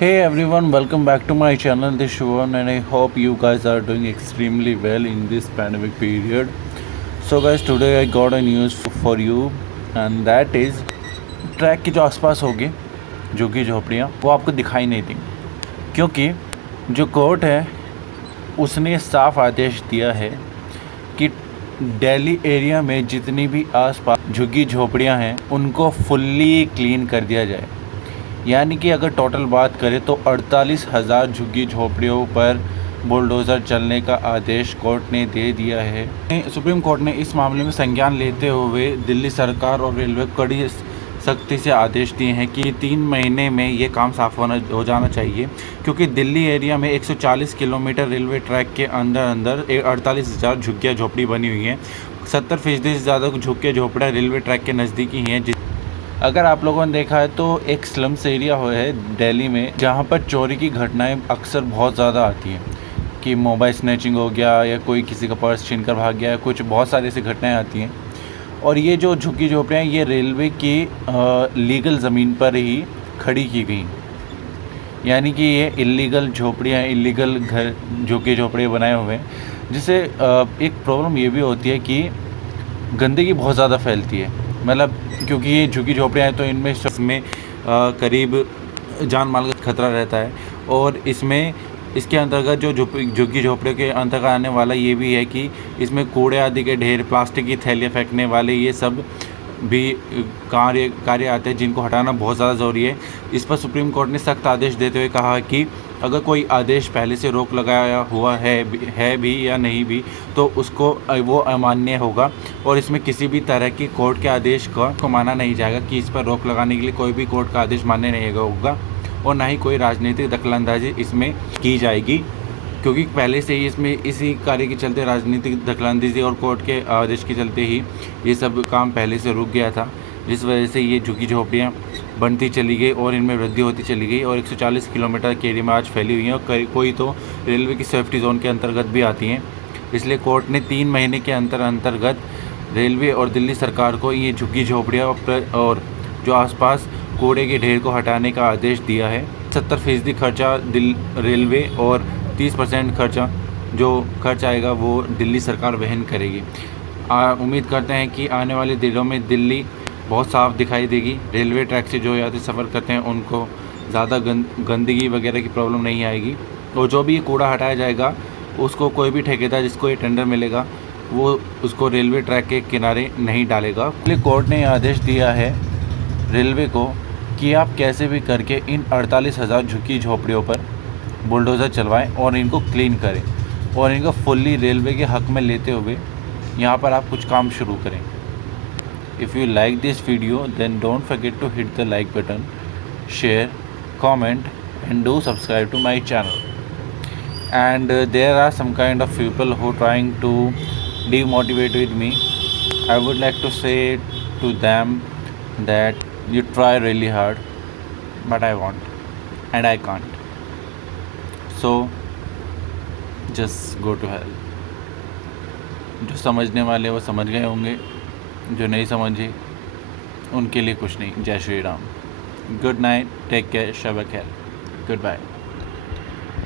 Hey everyone, welcome back to my channel. This is Shubham and I hope you guys are doing extremely well in this pandemic period. So guys, today I got a news for you and that is track के जो आसपास होगी झुग्गी झोपड़ियाँ वो आपको दिखाई नहीं देंगी, क्योंकि जो कोर्ट है उसने साफ आदेश दिया है कि दिल्ली एरिया में जितनी भी आसपास झुग्गी झोपड़ियाँ हैं उनको फुल्ली क्लीन कर दिया जाए। यानी कि अगर टोटल बात करें तो 48,000 झुग्गी झोपड़ियों पर बुलडोज़र चलने का आदेश कोर्ट ने दे दिया है। सुप्रीम कोर्ट ने इस मामले में संज्ञान लेते हुए दिल्ली सरकार और रेलवे को कड़ी सख्ती से आदेश दिए हैं कि 3 महीने में ये काम साफ हो जाना चाहिए, क्योंकि दिल्ली एरिया में 140 किलोमीटर रेलवे ट्रैक के अंदर 48,000 झुग्गियाँ झोपड़ी बनी हुई हैं। 70% से ज़्यादा झुग्गियाँ झोपड़ियाँ रेलवे ट्रैक के नज़दीक ही हैं। अगर आप लोगों ने देखा है तो एक स्लम्स एरिया है दिल्ली में, जहाँ पर चोरी की घटनाएं अक्सर बहुत ज़्यादा आती हैं कि मोबाइल स्नैचिंग हो गया या कोई किसी का पर्स छीन कर भाग गया, कुछ बहुत सारी ऐसी घटनाएं आती हैं। और ये जो झुग्गी झोपड़ियाँ ये रेलवे की लीगल ज़मीन पर ही खड़ी की गई, यानी कि ये इलीगल झोपड़ियाँ, इलीगल घर झुग्गी झोपड़ियाँ बनाए हुए हैं, जिससे एक प्रॉब्लम ये भी होती है कि गंदगी बहुत ज़्यादा फैलती है। मतलब क्योंकि ये झुग्गी झोपड़ियाँ हैं तो इसमें करीब जान माल का खतरा रहता है। और इसके अंतर्गत जो झुग्गी झोपड़ियों के अंतर्गत आने वाला ये भी है कि इसमें कूड़े आदि के ढेर, प्लास्टिक की थैलियाँ फेंकने वाले, ये सब भी कार्य आते हैं जिनको हटाना बहुत ज़्यादा ज़रूरी है। इस पर सुप्रीम कोर्ट ने सख्त आदेश देते हुए कहा कि अगर कोई आदेश पहले से रोक लगाया हुआ है भी या नहीं भी तो उसको वो अमान्य होगा और इसमें किसी भी तरह की कोर्ट के आदेश को माना नहीं जाएगा कि इस पर रोक लगाने के लिए कोई भी कोर्ट का आदेश मान्य नहीं होगा और ना ही कोई राजनीतिक दखलंदाजी इसमें की जाएगी, क्योंकि पहले से ही इसमें इसी कार्य के चलते राजनीतिक दखलंदाजी और कोर्ट के आदेश के चलते ही ये सब काम पहले से रुक गया था, जिस वजह से ये झुग्गी झोपड़ियाँ बनती चली गई और इनमें वृद्धि होती चली गई और 140 किलोमीटर के एरिया में आज फैली हुई हैं और कोई तो रेलवे की सेफ्टी जोन के अंतर्गत भी आती हैं। इसलिए कोर्ट ने 3 महीने के अंतर्गत रेलवे और दिल्ली सरकार को ये झुग्गी झोपड़ियाँ और जो आसपास कूड़े के ढेर को हटाने का आदेश दिया है। 70% खर्चा रेलवे और 30% खर्चा जो खर्च आएगा वो दिल्ली सरकार वहन करेगी। उम्मीद करते हैं कि आने वाले दिनों में दिल्ली बहुत साफ़ दिखाई देगी। रेलवे ट्रैक से जो यात्री सफ़र करते हैं उनको ज़्यादा गंदगी वगैरह की प्रॉब्लम नहीं आएगी और जो भी कूड़ा हटाया जाएगा उसको कोई भी ठेकेदार जिसको ये टेंडर मिलेगा वो उसको रेलवे ट्रैक के किनारे नहीं डालेगा। इसलिए कोर्ट ने आदेश दिया है रेलवे को कि आप कैसे भी करके इन 48,000 झुग्गी झोपड़ियों पर बुलडोज़र चलवाएं और इनको क्लीन करें और इनको फुल्ली रेलवे के हक़ में लेते हुए यहाँ पर आप कुछ काम शुरू करें। If you like this video then don't forget to hit the like button, share, comment and do subscribe to my channel. And there are some kind of people who trying to demotivate with me. I would like to say to them that you try really hard, but I won't and I can't. So just go to hell. जो समझने वाले वो समझ गए होंगे, जो नहीं समझे उनके लिए कुछ नहीं। जय Shri Ram. Good night, take care, शब खैर, गुड बाय।